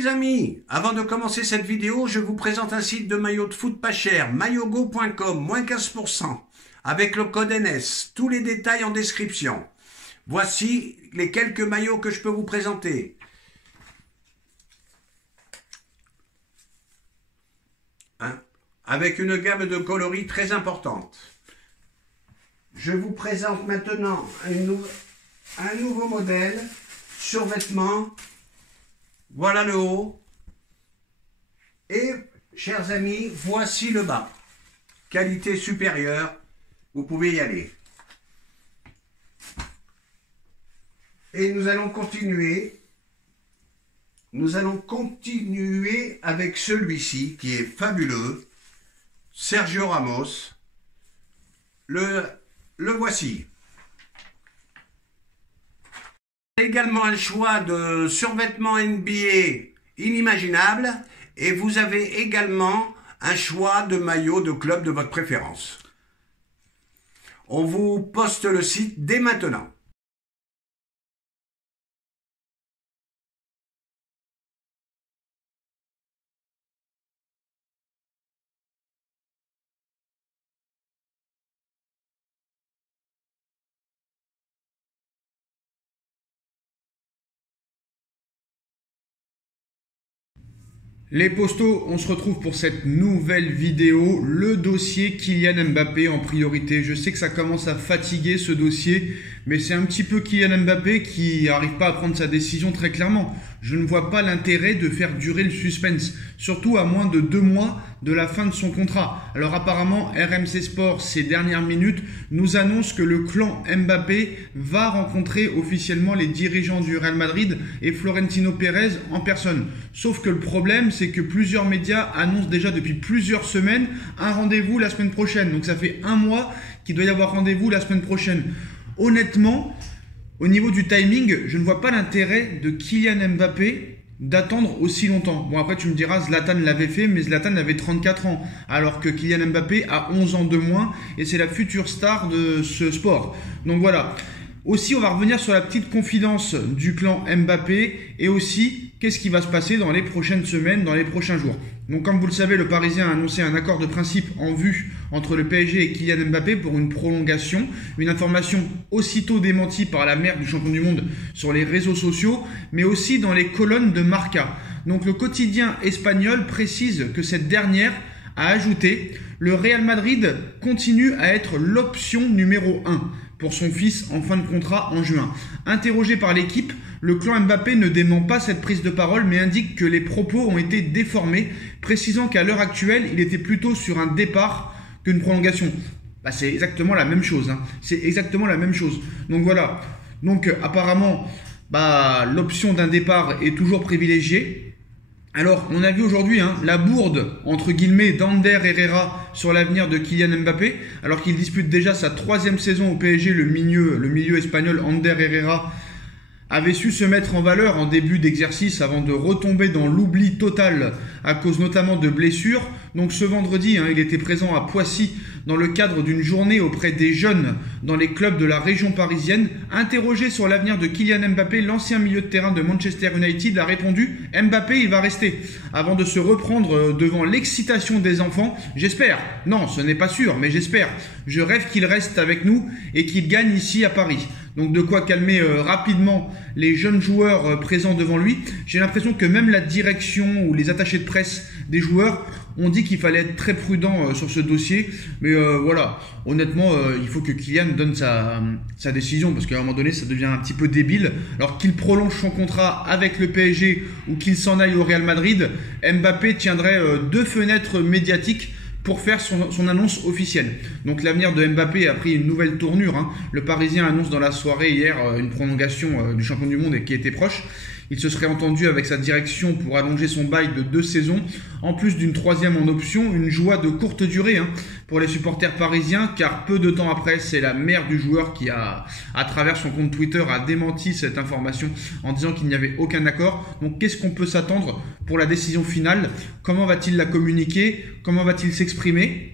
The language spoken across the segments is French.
Les amis, avant de commencer cette vidéo, je vous présente un site de maillots de foot pas cher, maillogo.com, moins 15%, avec le code NS, tous les détails en description. Voici les quelques maillots que je peux vous présenter. Avec une gamme de coloris très importante. Je vous présente maintenant un nouveau modèle, survêtement. Voilà le haut. Et, chers amis, voici le bas. Qualité supérieure, vous pouvez y aller. Et nous allons continuer. Nous allons continuer avec celui-ci qui est fabuleux. Sergio Ramos. Le voici. Également un choix de survêtements NBA inimaginable et vous avez également un choix de maillot de club de votre préférence. On vous poste le site dès maintenant. Les postos, on se retrouve pour cette nouvelle vidéo, le dossier Kylian Mbappé en priorité. Je sais que ça commence à fatiguer ce dossier, mais c'est un petit peu Kylian Mbappé qui n'arrive pas à prendre sa décision très clairement. Je ne vois pas l'intérêt de faire durer le suspense, surtout à moins de 2 mois de la fin de son contrat. Alors apparemment, RMC Sport, ces dernières minutes, nous annonce que le clan Mbappé va rencontrer officiellement les dirigeants du Real Madrid et Florentino Pérez en personne. Sauf que le problème, c'est que plusieurs médias annoncent déjà depuis plusieurs semaines un rendez-vous la semaine prochaine. Donc ça fait 1 mois qu'il doit y avoir rendez-vous la semaine prochaine. Honnêtement, au niveau du timing, je ne vois pas l'intérêt de Kylian Mbappé d'attendre aussi longtemps. Bon, après tu me diras, Zlatan l'avait fait, mais Zlatan avait 34 ans, alors que Kylian Mbappé a 11 ans de moins et c'est la future star de ce sport. Donc voilà. Aussi, on va revenir sur la petite confidence du clan Mbappé et aussi qu'est-ce qui va se passer dans les prochaines semaines, dans les prochains jours. Donc comme vous le savez, le Parisien a annoncé un accord de principe en vue entre le PSG et Kylian Mbappé pour une prolongation. Une information aussitôt démentie par la mère du champion du monde sur les réseaux sociaux, mais aussi dans les colonnes de Marca. Donc le quotidien espagnol précise que cette dernière a ajouté « Le Real Madrid continue à être l'option numéro 1 ». Pour son fils en fin de contrat en juin. Interrogé par l'équipe, le clan Mbappé ne dément pas cette prise de parole mais indique que les propos ont été déformés, précisant qu'à l'heure actuelle, il était plutôt sur un départ qu'une prolongation. Bah, c'est exactement la même chose. C'est exactement la même chose. Donc voilà. Donc apparemment, l'option d'un départ est toujours privilégiée. Alors, on a vu aujourd'hui la bourde, entre guillemets, d'Ander Herrera sur l'avenir de Kylian Mbappé, alors qu'il dispute déjà sa 3e saison au PSG, le milieu espagnol Ander Herrera avait su se mettre en valeur en début d'exercice avant de retomber dans l'oubli total à cause notamment de blessures. Donc ce vendredi, il était présent à Poissy dans le cadre d'une journée auprès des jeunes dans les clubs de la région parisienne. Interrogé sur l'avenir de Kylian Mbappé, l'ancien milieu de terrain de Manchester United a répondu « Mbappé, il va rester » avant de se reprendre devant l'excitation des enfants. « J'espère. Non, ce n'est pas sûr, mais j'espère. Je rêve qu'il reste avec nous et qu'il gagne ici à Paris. » Donc de quoi calmer rapidement les jeunes joueurs présents devant lui. J'ai l'impression que même la direction ou les attachés de presse des joueurs ont dit qu'il fallait être très prudent sur ce dossier. Mais voilà, honnêtement, il faut que Kylian donne sa décision parce qu'à un moment donné, ça devient un petit peu débile. Alors qu'il prolonge son contrat avec le PSG ou qu'il s'en aille au Real Madrid, Mbappé tiendrait 2 fenêtres médiatiques pour faire son annonce officielle. Donc l'avenir de Mbappé a pris une nouvelle tournure. Le Parisien annonce dans la soirée hier une prolongation du champion du monde et qui était proche. Il se serait entendu avec sa direction pour allonger son bail de 2 saisons, en plus d'une 3e en option, une joie de courte durée pour les supporters parisiens, car peu de temps après, c'est la mère du joueur qui a, à travers son compte Twitter, a démenti cette information en disant qu'il n'y avait aucun accord. Donc qu'est-ce qu'on peut s'attendre pour la décision finale? Comment va-t-il la communiquer? Comment va-t-il s'exprimer?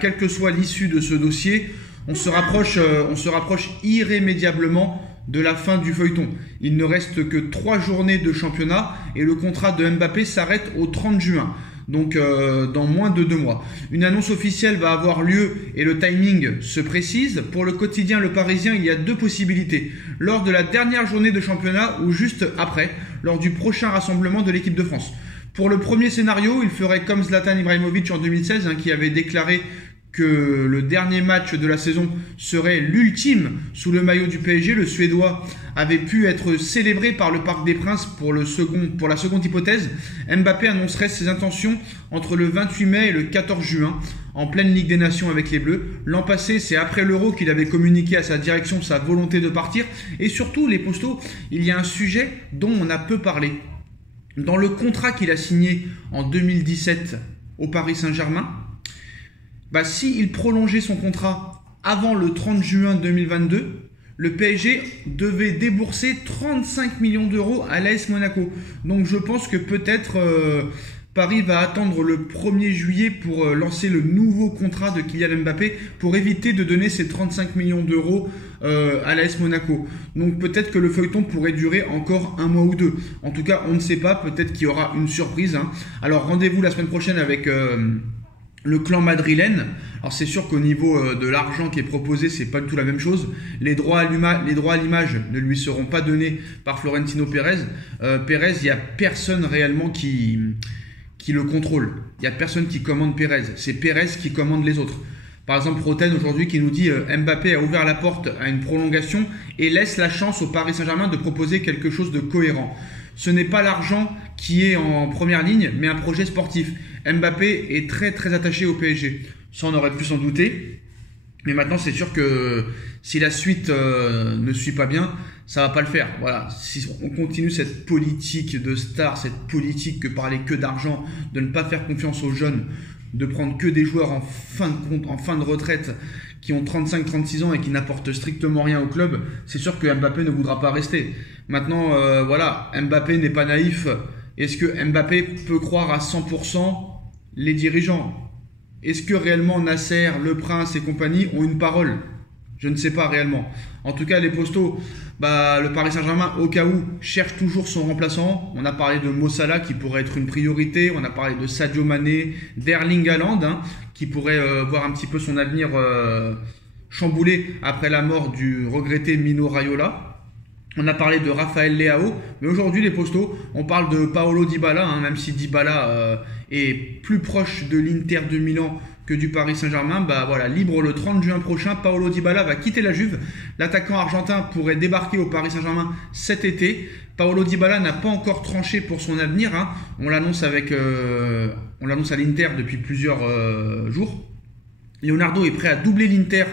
Quelle que soit l'issue de ce dossier, on se rapproche irrémédiablement de la fin du feuilleton. Il ne reste que 3 journées de championnat et le contrat de Mbappé s'arrête au 30 juin. Donc dans moins de 2 mois. Une annonce officielle va avoir lieu et le timing se précise. Pour le quotidien Le Parisien, il y a 2 possibilités. Lors de la dernière journée de championnat ou juste après, lors du prochain rassemblement de l'équipe de France. Pour le premier scénario, il ferait comme Zlatan Ibrahimovic en 2016 qui avait déclaré que le dernier match de la saison serait l'ultime sous le maillot du PSG. Le Suédois avait pu être célébré par le Parc des Princes pour la seconde hypothèse. Mbappé annoncerait ses intentions entre le 28 mai et le 14 juin, en pleine Ligue des Nations avec les Bleus. L'an passé, c'est après l'Euro qu'il avait communiqué à sa direction sa volonté de partir. Et surtout, les postos, il y a un sujet dont on a peu parlé. Dans le contrat qu'il a signé en 2017 au Paris Saint-Germain, s'il prolongeait son contrat avant le 30 juin 2022, le PSG devait débourser 35 millions d'euros à l'AS Monaco. Donc je pense que peut-être Paris va attendre le 1er juillet pour lancer le nouveau contrat de Kylian Mbappé pour éviter de donner ces 35 millions d'euros à l'AS Monaco. Donc peut-être que le feuilleton pourrait durer encore 1 mois ou 2. En tout cas, on ne sait pas. Peut-être qu'il y aura une surprise. Alors rendez-vous la semaine prochaine avec le clan madrilène. Alors c'est sûr qu'au niveau de l'argent qui est proposé, c'est pas du tout la même chose. Les droits à l'image ne lui seront pas donnés par Florentino Pérez. Pérez, il n'y a personne réellement qui le contrôle. Il n'y a personne qui commande Pérez. C'est Pérez qui commande les autres. Par exemple, Roten aujourd'hui qui nous dit Mbappé a ouvert la porte à une prolongation et laisse la chance au Paris Saint-Germain de proposer quelque chose de cohérent. Ce n'est pas l'argent qui est en première ligne, mais un projet sportif. Mbappé est très très attaché au PSG. Ça, on aurait pu s'en douter. Mais maintenant, c'est sûr que si la suite ne suit pas bien, ça va pas le faire. Voilà. Si on continue cette politique de star, cette politique que parler que d'argent, de ne pas faire confiance aux jeunes, de prendre que des joueurs en fin de retraite qui ont 35-36 ans et qui n'apportent strictement rien au club, c'est sûr que Mbappé ne voudra pas rester. Maintenant, voilà, Mbappé n'est pas naïf. Est-ce que Mbappé peut croire à 100% les dirigeants? Est-ce que réellement Nasser, Le Prince et compagnie ont une parole? Je ne sais pas réellement. En tout cas, les postos, le Paris Saint-Germain, au cas où, cherche toujours son remplaçant. On a parlé de Mo Salah qui pourrait être une priorité. On a parlé de Sadio Mané, d'Erling Haaland qui pourrait voir un petit peu son avenir chamboulé après la mort du regretté Mino Raiola. On a parlé de Raphaël Leao, mais aujourd'hui les postos, on parle de Paolo Dybala, même si Dybala est plus proche de l'Inter de Milan que du Paris Saint-Germain. Voilà, libre le 30 juin prochain, Paolo Dybala va quitter la Juve. L'attaquant argentin pourrait débarquer au Paris Saint-Germain cet été. Paolo Dybala n'a pas encore tranché pour son avenir. On l'annonce à l'Inter depuis plusieurs jours. Leonardo est prêt à doubler l'Inter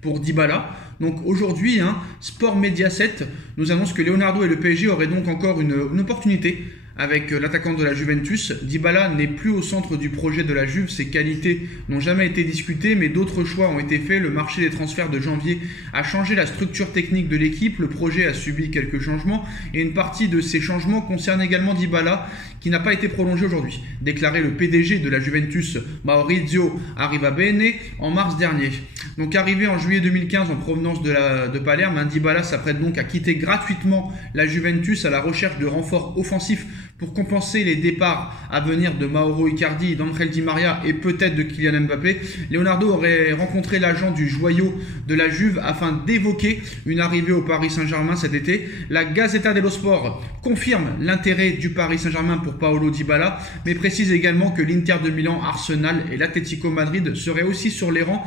pour Dybala. Donc aujourd'hui, Sport Media 7 nous annonce que Leonardo et le PSG auraient donc encore une opportunité avec l'attaquant de la Juventus. Dybala n'est plus au centre du projet de la Juve. Ses qualités n'ont jamais été discutées, mais d'autres choix ont été faits. Le marché des transferts de janvier a changé la structure technique de l'équipe. Le projet a subi quelques changements et une partie de ces changements concerne également Dybala, qui n'a pas été prolongé aujourd'hui. Déclaré le PDG de la Juventus, Maurizio Arrivabene, en mars dernier. Donc arrivé en juillet 2015 en provenance de Palerme, Dybala s'apprête donc à quitter gratuitement la Juventus à la recherche de renforts offensifs pour compenser les départs à venir de Mauro Icardi, d'Angel Di Maria et peut-être de Kylian Mbappé. Leonardo aurait rencontré l'agent du joyau de la Juve afin d'évoquer une arrivée au Paris Saint-Germain cet été. La Gazzetta dello Sport confirme l'intérêt du Paris Saint-Germain pour Paolo Dybala, mais précise également que l'Inter de Milan, Arsenal et l'Atlético Madrid seraient aussi sur les rangs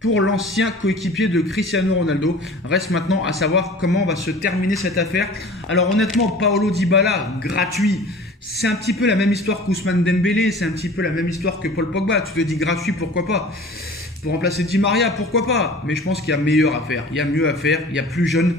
pour l'ancien coéquipier de Cristiano Ronaldo. Reste maintenant à savoir comment va se terminer cette affaire. Alors honnêtement, Paolo Dybala, gratuit, c'est un petit peu la même histoire qu'Ousmane Dembélé, c'est un petit peu la même histoire que Paul Pogba. Tu te dis gratuit, pourquoi pas? Pour remplacer Di Maria, pourquoi pas? Mais je pense qu'il y a meilleur à faire, il y a mieux à faire, il y a plus jeune.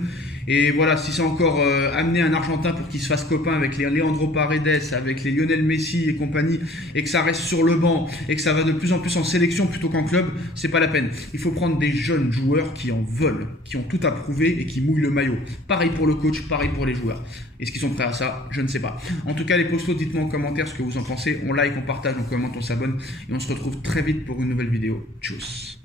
Et voilà, si c'est encore amener un Argentin pour qu'il se fasse copain avec les Leandro Paredes, avec les Lionel Messi et compagnie, et que ça reste sur le banc, et que ça va de plus en plus en sélection plutôt qu'en club, c'est pas la peine. Il faut prendre des jeunes joueurs qui en veulent, qui ont tout à prouver et qui mouillent le maillot. Pareil pour le coach, pareil pour les joueurs. Est-ce qu'ils sont prêts à ça? Je ne sais pas. En tout cas, les postos, dites-moi en commentaire ce que vous en pensez. On like, on partage, on commente, on s'abonne, et on se retrouve très vite pour une nouvelle vidéo. Tchuss.